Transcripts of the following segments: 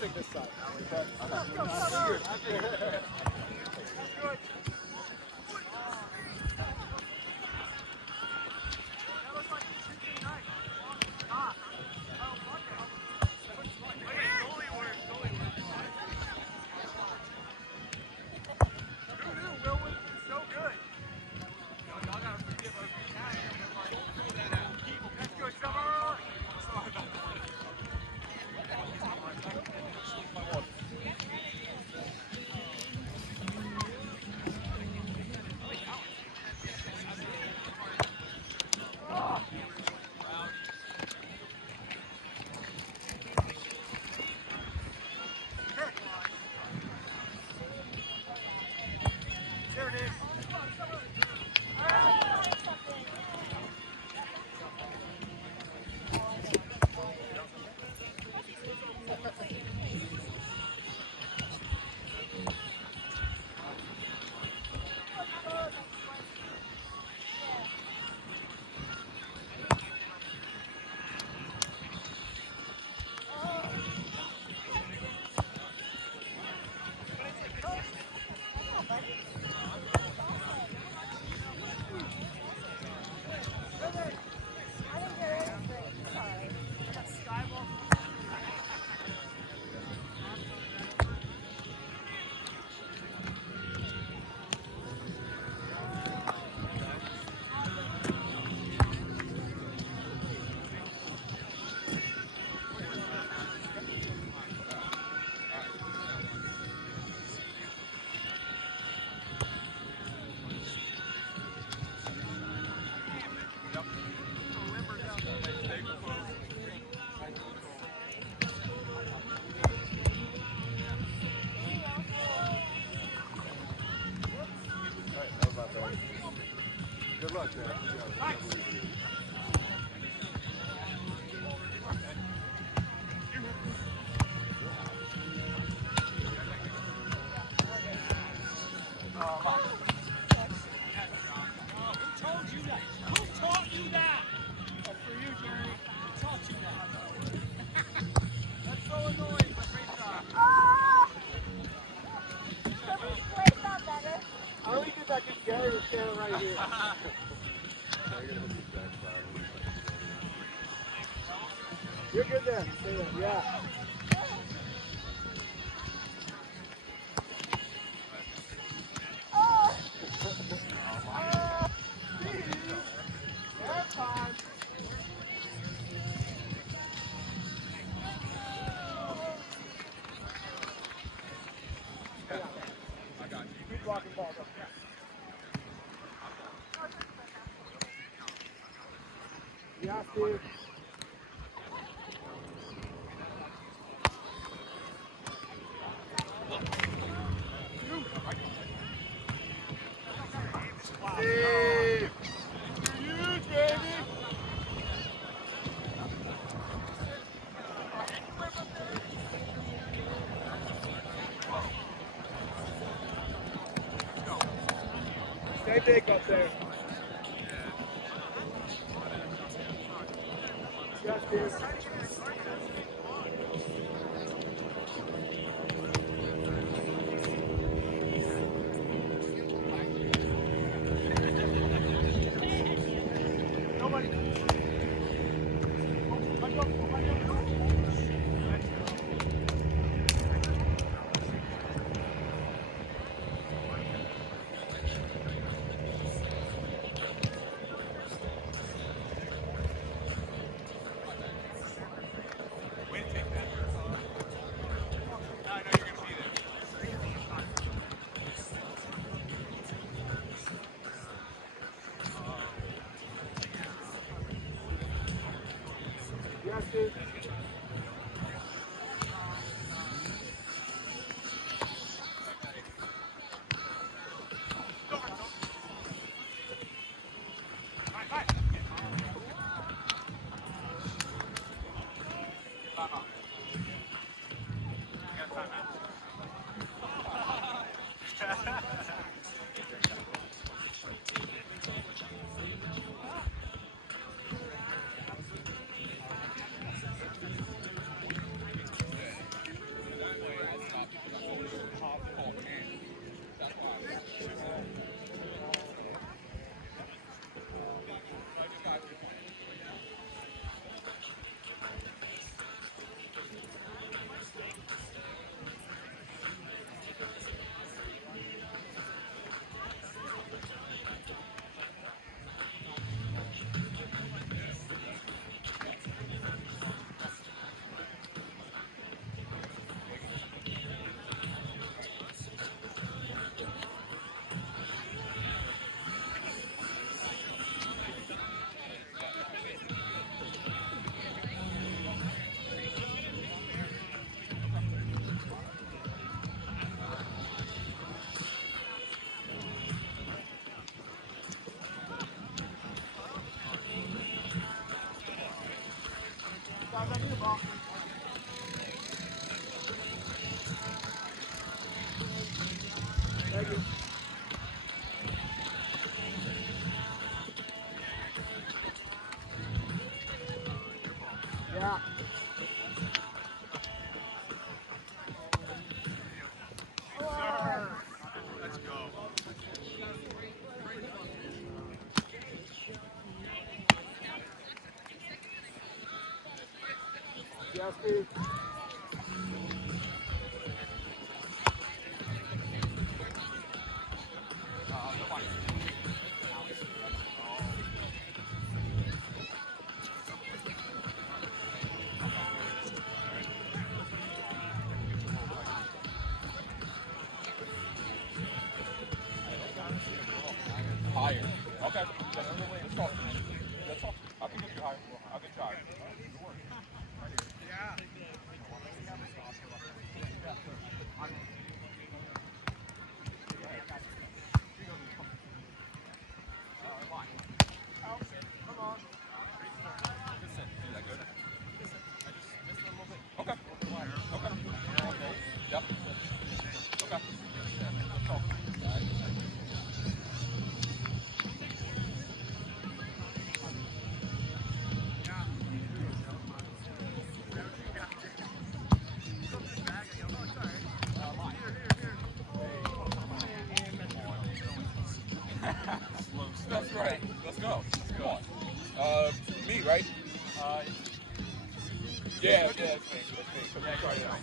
take this side. Good luck, man. I only did that because Gary was standing right here. You're good there. Stay there. Yeah. Keep blocking balls up. Yeah, Steve. Steve! You're huge, baby! Stay big up there. Yes, Steve. Yes, Steve. Jasper. Higher. Okay. Let's talk. Let's talk. I can get you higher. I'll get you higher. Okay. Okay. Yep. Okay. Let's talk. That's right. Let's go. Come on. Me, right? Yeah, it's me. It's me. So let's try it out.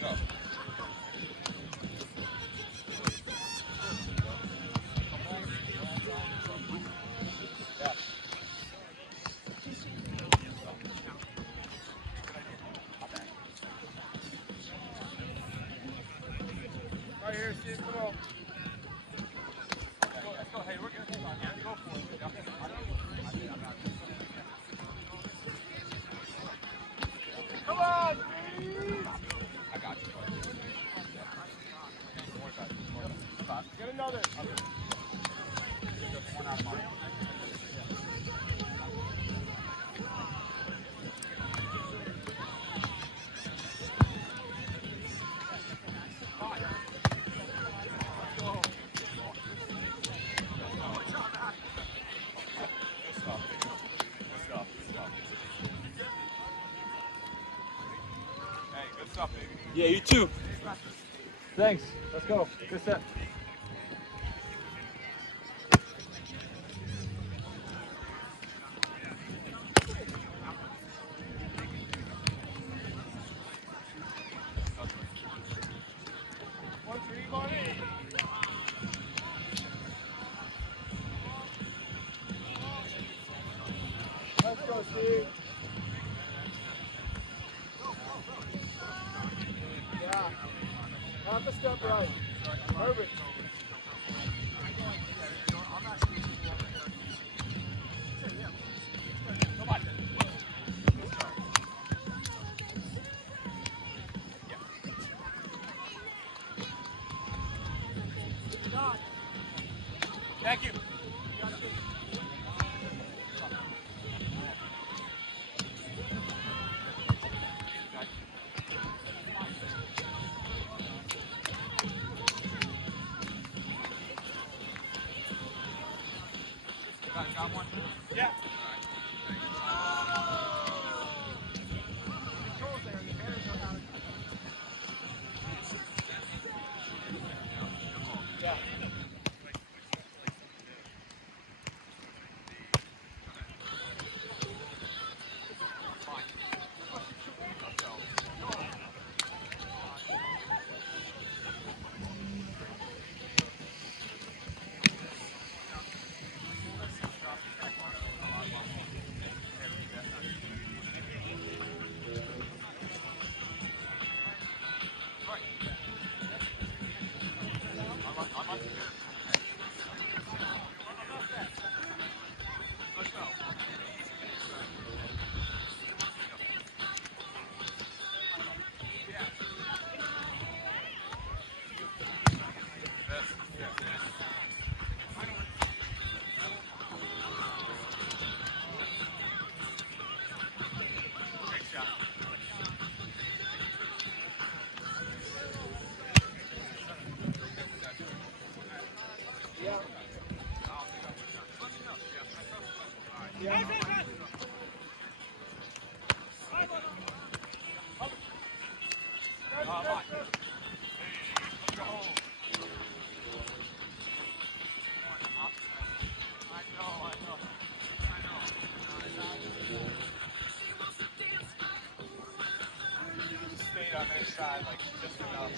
Go. Yeah. Right here, Steve. Come on. Let's go. Hey, we're good. Hold on. Yeah, go for it. Yeah. Come on, Steve. I got you. Don't worry about it. Don't worry about it. Get another. Just one out of mine. Good stuff. Good stuff. Good stuff. Hey, good stuff, baby. Yeah, you too. Thanks. Let's go. Good set. One three, money. Let's go, Steve. Yeah. Half a step right. Perfect. Thank you. Got one? Yeah. Yeah. Stayed on their side, like just enough.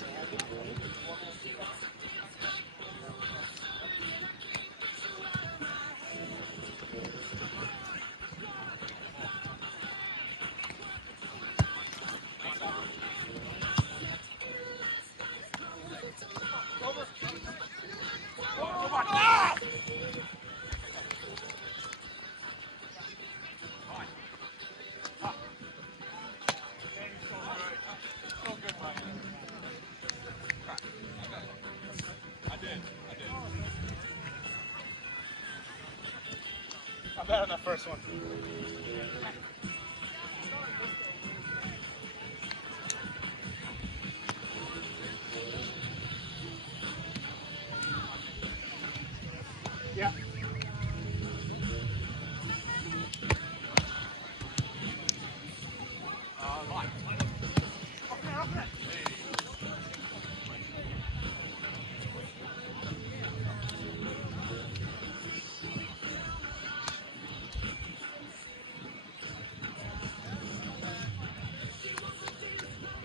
I did. I'm bad on that first one. Yeah. Line.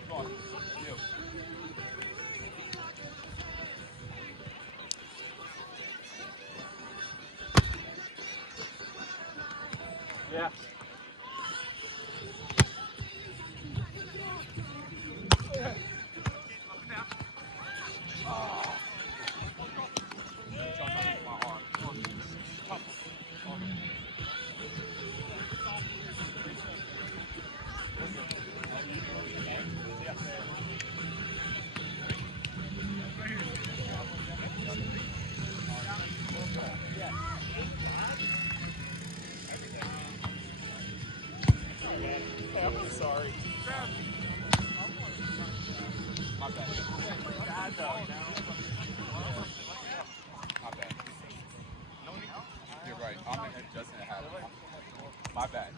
Come on. You. Yeah. Jump underneath my arm. Hey, I'm sorry. My bad. Bad though, you know? My bad. You're right. I'm in just in a habit. My bad.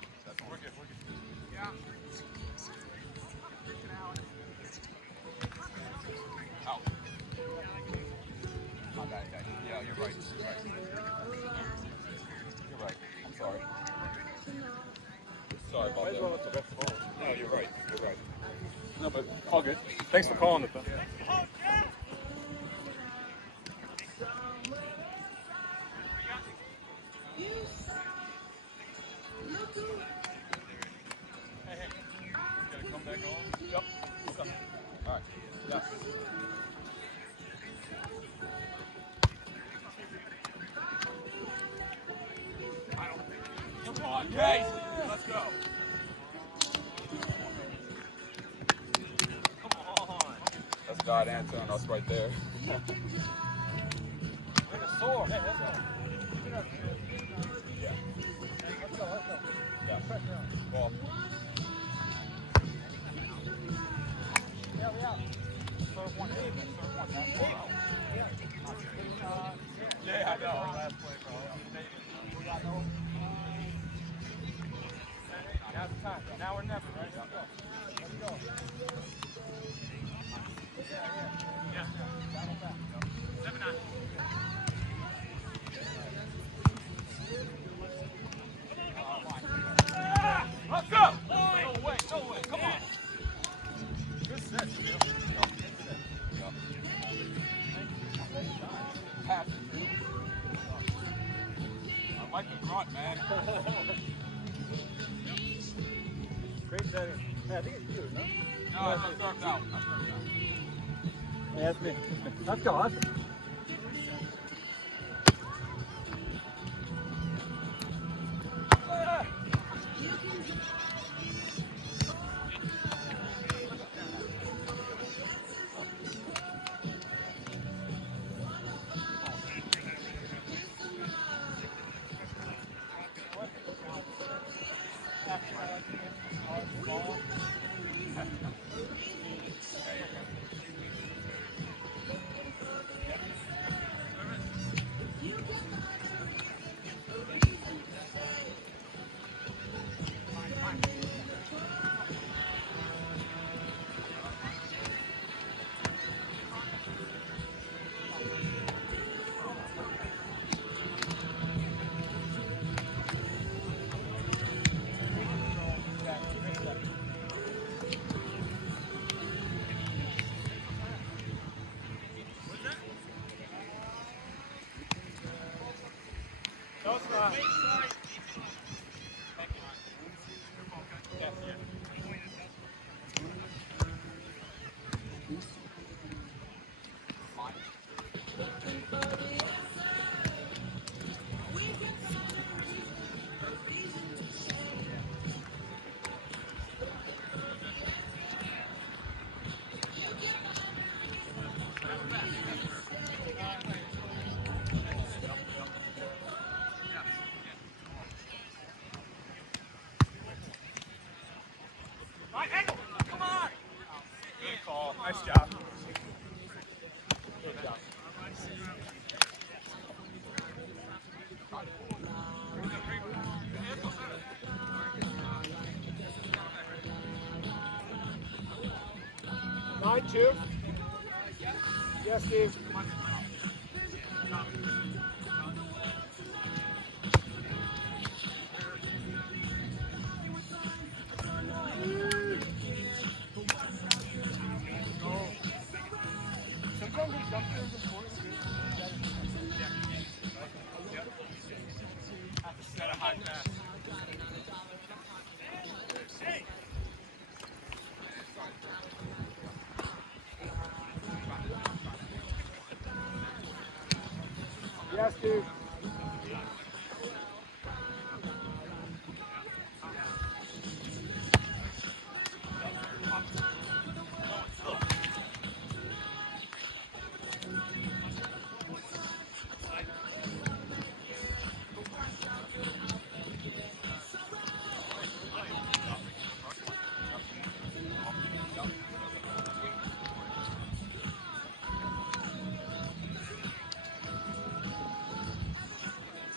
We're good. Yeah. Out. My bad, guys. Yeah, you're right. You're right. I'm sorry. Sorry about Might as well that. let the rest fall. No, you're right. No, but all good. Thanks for calling it though. Gotta come back on. Yep. All right. Yeah. Come on, Case. Let's go. Come on. That's God answering us right there. Make a sore. Hey, let's go. Yeah. Let's go. Yeah. Pressure on. Ball. Yeah. Serve one eight. Serve one that far out. Yeah. Yeah, I know. Last play, bro. We got no. Now's the time. Now or never, right? Let's go. Let's go. Yeah. Battle back. 7-9. Let's go! No way, come on. Good set, Jamil. Pass it, Jamil. I like the grunt, man. Great setting. Hey, I think it's you, no? No, I served out. Hey, that's me. Let's go. Let's go. No, it's not. Good call. Nice job. Good job. 9-2. Yes, Steve. Sometimes we jump there and just score. Have to set a high pass. Yes, Steve.